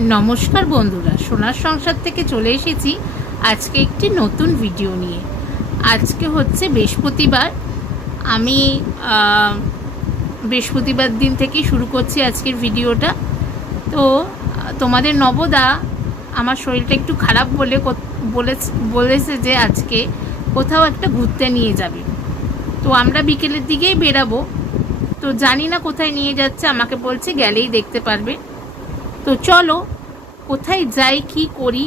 नमस्कार बंधुरा सोनार संसार থেকে চলে এসেছি আজকে একটি নতুন ভিডিও নিয়ে। আজকে হচ্ছে বৃহস্পতিবার। আমি বৃহস্পতিবার দিন থেকেই শুরু করছি আজকের ভিডিওটা। তো তোমাদের নবদা আমার শরীরটা একটু খারাপ বলে বলেছে যে আজকে কোথাও একটা ঘুরতে নিয়ে যাবে। তো আমরা বিকেলের দিকেই বেরাবো। তো জানি না কোথায় নিয়ে যাচ্ছে, আমাকে বলছে গেলেই দেখতে পারবে। তো চলো কোথায় যাই কি করি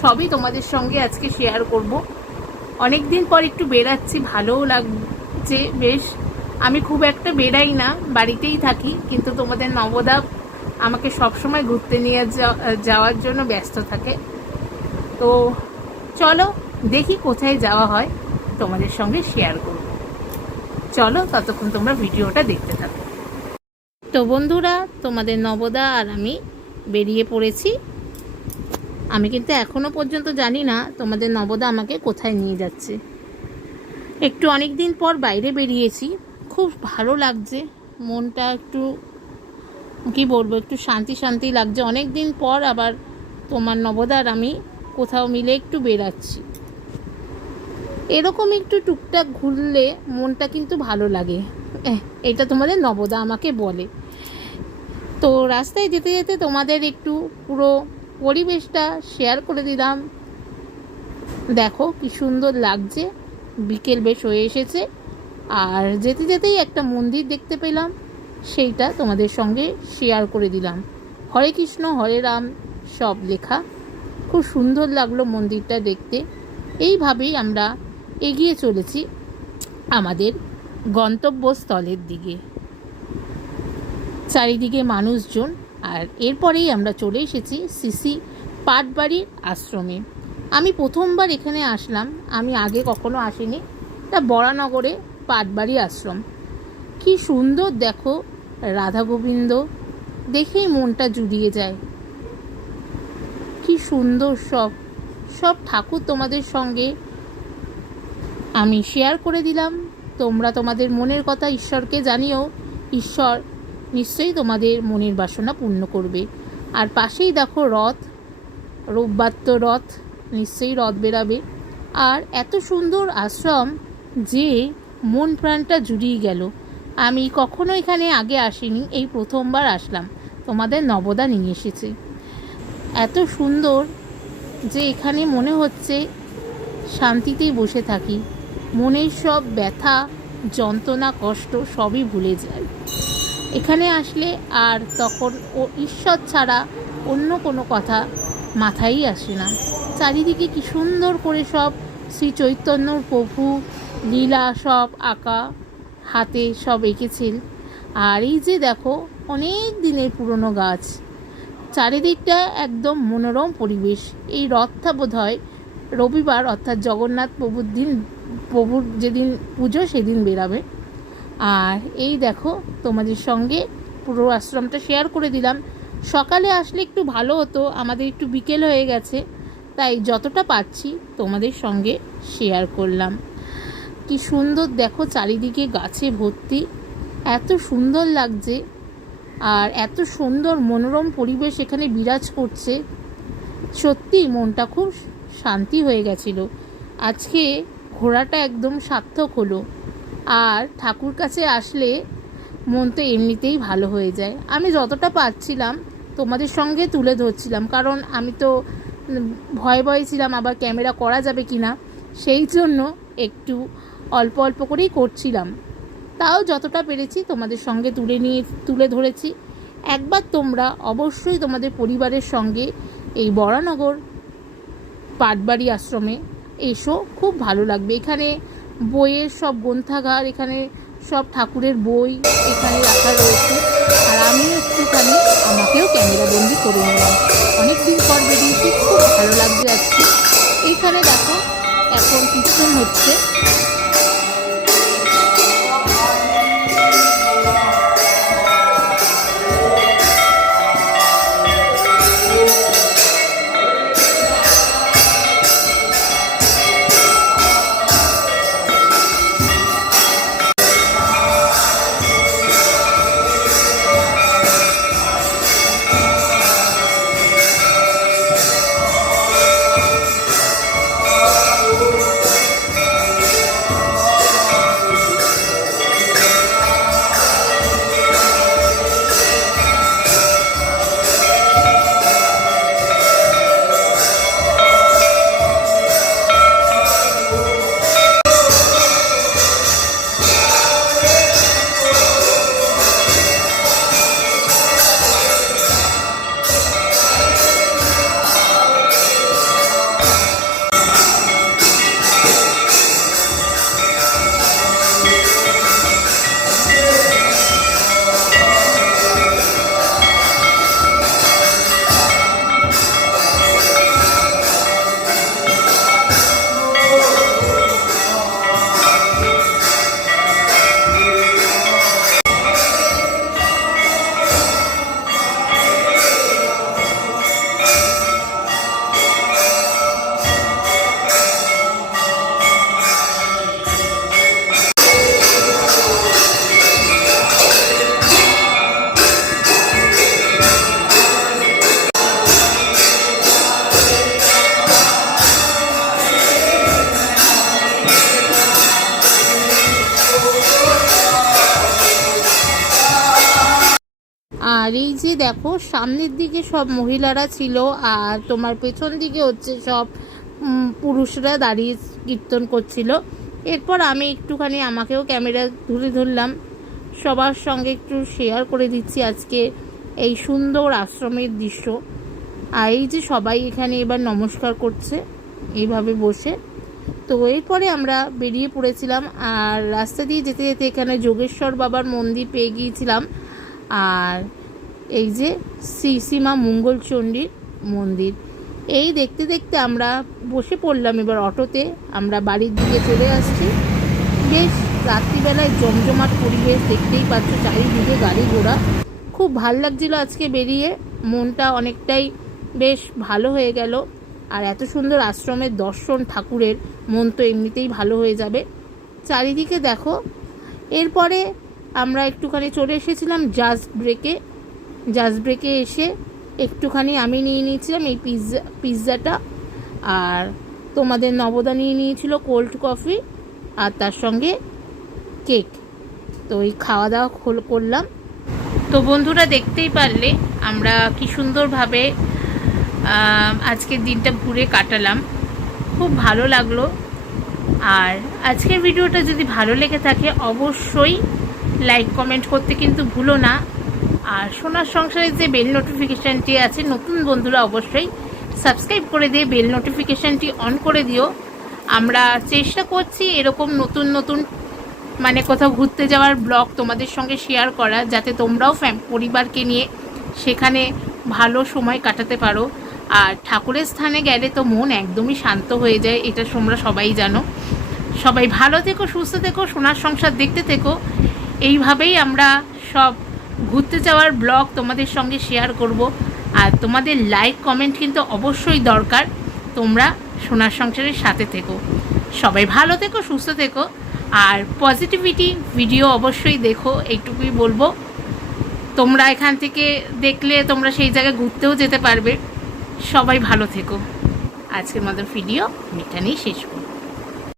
সবই তোমাদের সঙ্গে আজকে শেয়ার করব। অনেক দিন পর একটু বেরাচ্ছি, ভালোও লাগছে বেশ। আমি খুব একটা বেরাই না, বাড়িতেই থাকি, কিন্তু তোমাদের নবদা আমাকে সবসময় ঘুরতে নিয়ে যাওয়ার জন্য ব্যস্ত থাকে। তো চলো দেখি কোথায় যাওয়া হয়, তোমাদের সঙ্গে শেয়ার করব। চলো ততক্ষণ তোমরা ভিডিওটা দেখতে থাকো। তো বন্ধুরা, তোমাদের নবদা আর আমি বেরিয়ে পড়েছি। আমি কিন্তু এখনো পর্যন্ত জানি না তোমাদের নবদা আমাকে কোথায় নিয়ে যাচ্ছে। একটু অনেক দিন পর বাইরে বেরিয়েছি, খুব ভালো লাগছে, মনটা একটু কি বলবো, একটু শান্তি শান্তি লাগছে। অনেক দিন পর আবার তোমার নবদা আর আমি কোথাও মিলে একটু বেরাচ্ছি। এরকম একটু টুকটাক ঘুরলে মনটা কিন্তু ভালো লাগে, এটা তোমাদের নবদা আমাকে বলে। তো রাস্তায় যেতে যেতে তোমাদের একটু পুরো পরিবেশটা শেয়ার করে দিলাম। দেখো কি সুন্দর লাগছে, বিকেল বেশ হয়ে এসেছে। আর যেতে যেতেই একটা মন্দির দেখতে পেলাম, সেইটা তোমাদের সঙ্গে শেয়ার করে দিলাম। হরে কৃষ্ণ হরে রাম সব লেখা, খুব সুন্দর লাগলো মন্দিরটা দেখতে। এইভাবেই আমরা এগিয়ে চলেছি আমাদের গন্তব্যস্থলের দিকে। চারিদিকে মানুষজন, আর এরপরেই আমরা চলে এসেছি সিসি পাটবাড়ির আশ্রমে। আমি প্রথমবার এখানে আসলাম, আমি আগে কখনো আসিনি। এটা বরানগরে পাটবাড়ি আশ্রম। কি সুন্দর দেখো, রাধা গোবিন্দ দেখেই মনটা জুড়িয়ে যায়। কি সুন্দর সব সব ঠাকুর তোমাদের সঙ্গে আমি শেয়ার করে দিলাম। তোমরা তোমাদের মনের কথা ঈশ্বরকে জানিও, ঈশ্বর নিশ্চয়ই তোমাদের মনের বাসনা পূর্ণ করবে। আর পাশেই দেখো রথ, রোববার তো রথ, নিশ্চয়ই রথ বেরাবে। আর এত সুন্দর আশ্রম যে মন প্রাণটা জুড়িয়ে গেল। আমি কখনো এখানে আগে আসিনি, এই প্রথমবার আসলাম, তোমাদের নবদা নিয়ে এসেছে। এত সুন্দর যে এখানে মনে হচ্ছে শান্তিতেই বসে থাকি, মনের সব ব্যথা যন্ত্রণা কষ্ট সবই ভুলে যায় এখানে আসলে। আর তখন ও ঈশ্বর ছাড়া অন্য কোনো কথা মাথায়ই আসে না। চারিদিকে কি সুন্দর করে সব শ্রী চৈতন্যর প্রভু লীলা সব আঁকা, হাতে সব এঁকেছেন। আর এই যে দেখো অনেক দিনের পুরনো গাছ, চারিদিকটা একদম মনোরম পরিবেশ। এই রথটা বোধ হয় রবিবার, অর্থাৎ জগন্নাথ প্রভুর যেদিন পুজো সেদিন বেরাবে। আর এই দেখো তোমাদের সঙ্গে পুরো আশ্রমটা শেয়ার করে দিলাম। সকালে আসলে একটু ভালো হতো, আমাদের একটু বিকেল হয়ে গেছে, তাই যতটা পাচ্ছি তোমাদের সঙ্গে শেয়ার করলাম। কি সুন্দর দেখো, চারিদিকে গাছে ভর্তি, এত সুন্দর লাগছে। আর এত সুন্দর মনোরম পরিবেশ এখানে বিরাজ করছে, সত্যি মনটা খুব শান্তি হয়ে গেছিল। আজকে ঘোরাটা একদম সার্থক হলো। আর ঠাকুর কাছে আসলে মন তো এমনিতেই ভালো হয়ে যায়। আমি যতটা পাচ্ছিলাম তোমাদের সঙ্গে তুলে ধরছিলাম, কারণ আমি তো ভয়ে ছিলাম আবার ক্যামেরা করা যাবে কি না, সেই জন্য একটু অল্প অল্প করেই করছিলাম। তাও যতটা পেরেছি তোমাদের সঙ্গে তুলে ধরেছি। একবার তোমরা অবশ্যই তোমাদের পরিবারের সঙ্গে এই বরানগর পাটবাড়ি আশ্রমে এসো, খুব ভালো লাগবে। এখানে বইয়ের সব গ্রন্থাগার, এখানে সব ঠাকুরের বই এখানে রাখা রয়েছে। আর আমিও একটুখানি আমাকেও ক্যামেরা বন্দি করে নিলাম, অনেক দিন পর বেরিয়েছি, খুব ভালো লাগছে আজকে। এইখানে দেখো এখন কীর্তন হচ্ছে। আর এই যে দেখো সামনের দিকে সব মহিলারা ছিল, আর তোমার পেছন দিকে হচ্ছে সব পুরুষরা দাঁড়িয়ে কীর্তন করছিল। এরপর আমি একটুখানি আমাকেও ক্যামেরা ধরলাম, সবার সঙ্গে একটু শেয়ার করে দিচ্ছি আজকে এই সুন্দর আশ্রমের দৃশ্য। আর এই যে সবাই এখানে এবার নমস্কার করছে এইভাবে বসে। তো এরপরে আমরা বেরিয়ে পড়েছিলাম, আর রাস্তা দিয়ে যেতে যেতে এখানে যোগেশ্বর বাবার মন্দির পেয়ে গিয়েছিলাম, আর এই যে শ্রীমা মঙ্গলচণ্ডীর মন্দির। এই দেখতে দেখতে আমরা বসে পড়লাম এবার অটোতে, আমরা বাড়ির দিকে চলে আসছি। বেশ রাত্রিবেলায় জমজমাট পরিবেশ, দেখতেই পাচ্ছ চারিদিকে গাড়ি ঘোড়া। খুব ভাল লাগছিল আজকে বেরিয়ে, মনটা অনেকটাই বেশ ভালো হয়ে গেল। আর এত সুন্দর আশ্রমের দর্শন ঠাকুরের, মন তো এমনিতেই ভালো হয়ে যাবে। চারিদিকে দেখো। এরপরে আমরা একটুখানি চলে এসেছিলাম জাস্ট ব্রেকে এসে একটুখানি আমি নিয়ে নিয়েছিলাম এই পিৎজাটা, আর তোমাদের নবদা নিয়ে নিয়েছিল কোল্ড কফি, আর তার সঙ্গে কেক। তো এই খাওয়া দাওয়া করলাম। তো বন্ধুরা দেখতেই পারলে আমরা কি সুন্দরভাবে আজকের দিনটা ঘুরে কাটালাম, খুব ভালো লাগলো। আর আজকের ভিডিওটা যদি ভালো লেগে থাকে অবশ্যই লাইক কমেন্ট করতে কিন্তু ভুলো না। আর সোনার সংসারে যে বেল নোটিফিকেশানটি আছে, নতুন বন্ধুরা অবশ্যই সাবস্ক্রাইব করে দিয়ে বেল নোটিফিকেশানটি অন করে দিও। আমরা চেষ্টা করছি এরকম নতুন নতুন মানে কোথাও ঘুরতে যাওয়ার ব্লগ তোমাদের সঙ্গে শেয়ার করা, যাতে তোমরাও পরিবারকে নিয়ে সেখানে ভালো সময় কাটাতে পারো। আর ঠাকুরের স্থানে গেলে তো মন একদমই শান্ত হয়ে যায়, এটা তোমরা সবাই জানো। সবাই ভালো থেকো, সুস্থ থেকো, সোনার সংসার দেখতে থেকো। এইভাবেই আমরা সব ঘুরতে যাওয়ার ব্লগ তোমাদের সঙ্গে শেয়ার করব। আর তোমাদের লাইক কমেন্ট কিন্তু অবশ্যই দরকার, তোমরা সোনার সংসারের সাথে থেকো। সবাই ভালো থেকো, সুস্থ থেকো, আর পজিটিভিটি ভিডিও অবশ্যই দেখো, এইটুকুই বলবো। তোমরা এখান থেকে দেখলে তোমরা সেই জায়গায় ঘুরতেও যেতে পারবে। সবাই ভালো থেকো। আজকের মতো ভিডিও এখানেই শেষ করব।